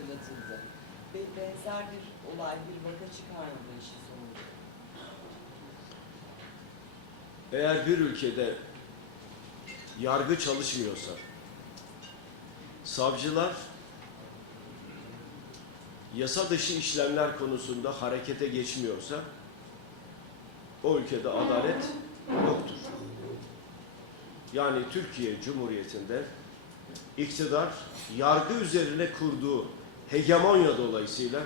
hatırlatıldı. Ve benzer bir olay, bir vaka çıkarmadı işin sonunda. Eğer bir ülkede yargı çalışmıyorsa, savcılar yasa dışı işlemler konusunda harekete geçmiyorsa, o ülkede adalet yoktur. Yani Türkiye Cumhuriyeti'nde iktidar yargı üzerine kurduğu hegemonya dolayısıyla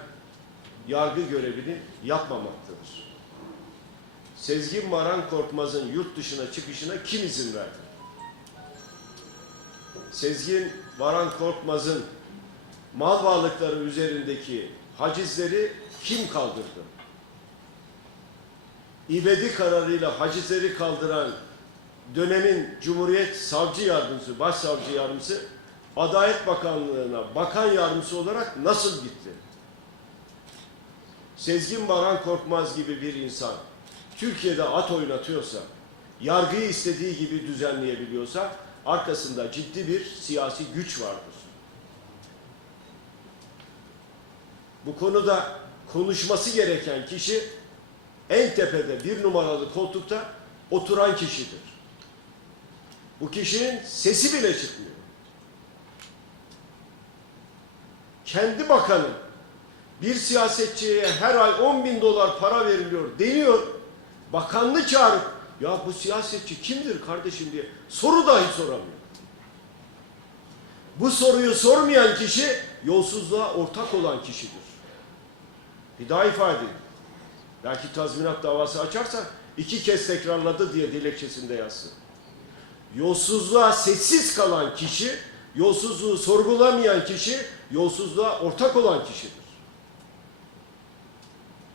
yargı görevini yapmamaktadır. Sezgin Baran Korkmaz'ın yurt dışına çıkışına kim izin verdi? Sezgin Baran Korkmaz'ın mal varlıkları üzerindeki hacizleri kim kaldırdı? İvedi kararıyla hacizleri kaldıran dönemin Cumhuriyet Savcı Yardımcısı, Başsavcı Yardımcısı Adalet Bakanlığı'na bakan yardımcısı olarak nasıl gitti? Sezgin Baran Korkmaz gibi bir insan Türkiye'de at oynatıyorsa, yargıyı istediği gibi düzenleyebiliyorsa arkasında ciddi bir siyasi güç vardır. Bu konuda konuşması gereken kişi en tepede bir numaralı koltukta oturan kişidir. Bu kişinin sesi bile çıkmıyor. Kendi bakanı bir siyasetçiye her ay 10 bin dolar para veriliyor deniyor. Bakanlığı çağırıp ya bu siyasetçi kimdir kardeşim diye soru dahi soramıyor. Bu soruyu sormayan kişi yolsuzluğa ortak olan kişidir. Bir daha ifade edeyim. Belki tazminat davası açarsa iki kez tekrarladı diye dilekçesinde yazsın. Yolsuzluğa sessiz kalan kişi, yolsuzluğu sorgulamayan kişi, yolsuzluğa ortak olan kişidir.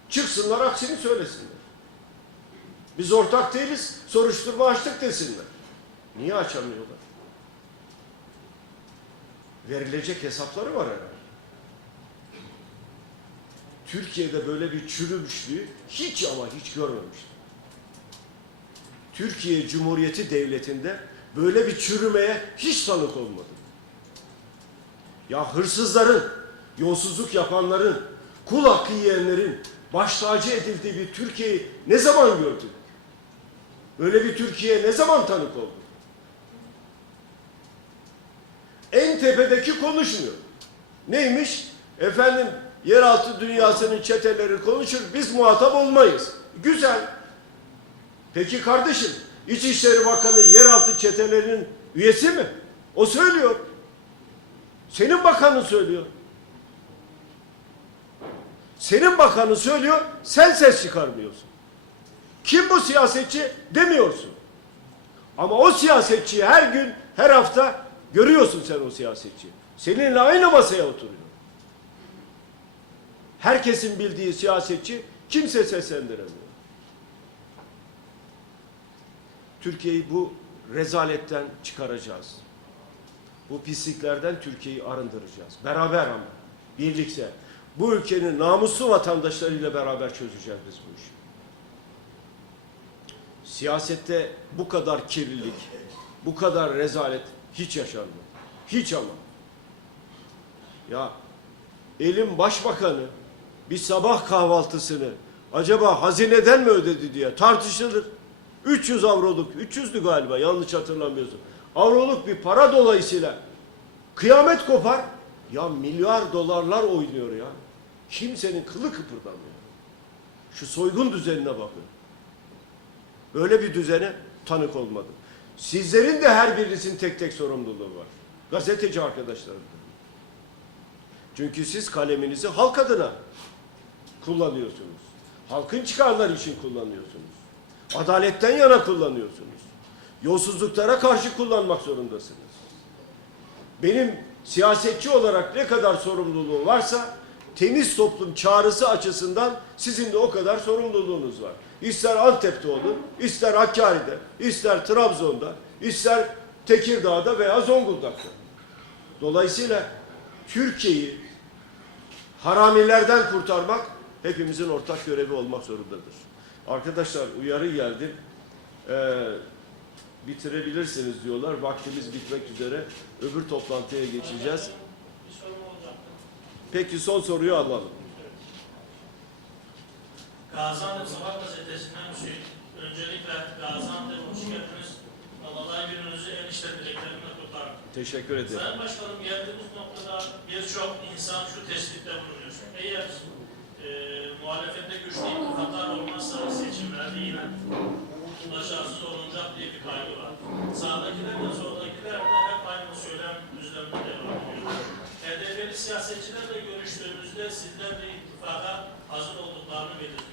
Çıksınlar aksini söylesinler. Biz ortak değiliz, soruşturma açtık desinler. Niye açamıyorlar? Verilecek hesapları var herhalde. Türkiye'de böyle bir çürümüşlüğü hiç ama hiç görmemiştim. Türkiye Cumhuriyeti Devleti'nde böyle bir çürümeye hiç tanık olmadım. Ya hırsızların, yolsuzluk yapanların, kul hakkı yiyenlerin baş tacı edildiği bir Türkiye'yi ne zaman gördük? Böyle bir Türkiye'ye ne zaman tanık olduk? En tepedeki konuşmuyor. Neymiş? Efendim yeraltı dünyasının çeteleri konuşur, biz muhatap olmayız. Güzel. Peki kardeşim, İçişleri Bakanı yeraltı çetelerinin üyesi mi? O söylüyor. Senin bakanın söylüyor. Senin bakanın söylüyor, sen ses çıkarmıyorsun. Kim bu siyasetçi demiyorsun. Ama o siyasetçiyi her gün, her hafta görüyorsun sen o siyasetçiyi. Seninle aynı masaya oturuyor. Herkesin bildiği siyasetçi kimse seslendiremiyor. Türkiye'yi bu rezaletten çıkaracağız. Bu pisliklerden Türkiye'yi arındıracağız. Beraber ama, birlikte. Bu ülkenin namuslu vatandaşlarıyla beraber çözeceğiz biz bu işi. Siyasette bu kadar kirlilik, bu kadar rezalet hiç yaşanmadı. Hiç ama. Ya elin başbakanı bir sabah kahvaltısını acaba hazineden mi ödedi diye tartışılır. 300 avroluk, 300'lü galiba yanlış hatırlamıyorsun. Avroluk bir para dolayısıyla kıyamet kopar. Ya milyar dolarlar oynuyor ya. Kimsenin kılı kıpırdamıyor. Şu soygun düzenine bakın. Böyle bir düzene tanık olmadım. Sizlerin de her birinizin tek tek sorumluluğu var. Gazeteci arkadaşlarım. da. Çünkü siz kaleminizi halk adına kullanıyorsunuz. Halkın çıkarları için kullanıyorsunuz. Adaletten yana kullanıyorsunuz. Yolsuzluklara karşı kullanmak zorundasınız. Benim siyasetçi olarak ne kadar sorumluluğum varsa temiz toplum çağrısı açısından sizin de o kadar sorumluluğunuz var. İster Antep'te olun, ister Hakkari'de, ister Trabzon'da, ister Tekirdağ'da veya Zonguldak'ta. Dolayısıyla Türkiye'yi haramilerden kurtarmak hepimizin ortak görevi olmak zorundadır. Arkadaşlar uyarı geldi. Ee, bitirebilirsiniz diyorlar. Vaktimiz bitmek üzere. Öbür toplantıya geçeceğiz. Bir. Peki son soruyu alalım. Gaziantep Sabah gazetesinden Hüseyin. Öncelikle Gaziantep hoş geldiniz. Vallahi gününüzü en içten dileklerimle kutlarım. Teşekkür ederim. Sayın Başkanım geldiğimiz noktada birçok insan şu tespitte bulunuyor. Eğer e, muhalefette güçlü ittifaklar olmazsa seçimlerde yine diye bir kaygı var. Sağdakiler de soldakiler de hep aynı söylem düzleminde devam ediyor. HDP'li siyasetçilerle görüştüğümüzde sizler de ittifaka hazır olduklarını belirtiyorlar.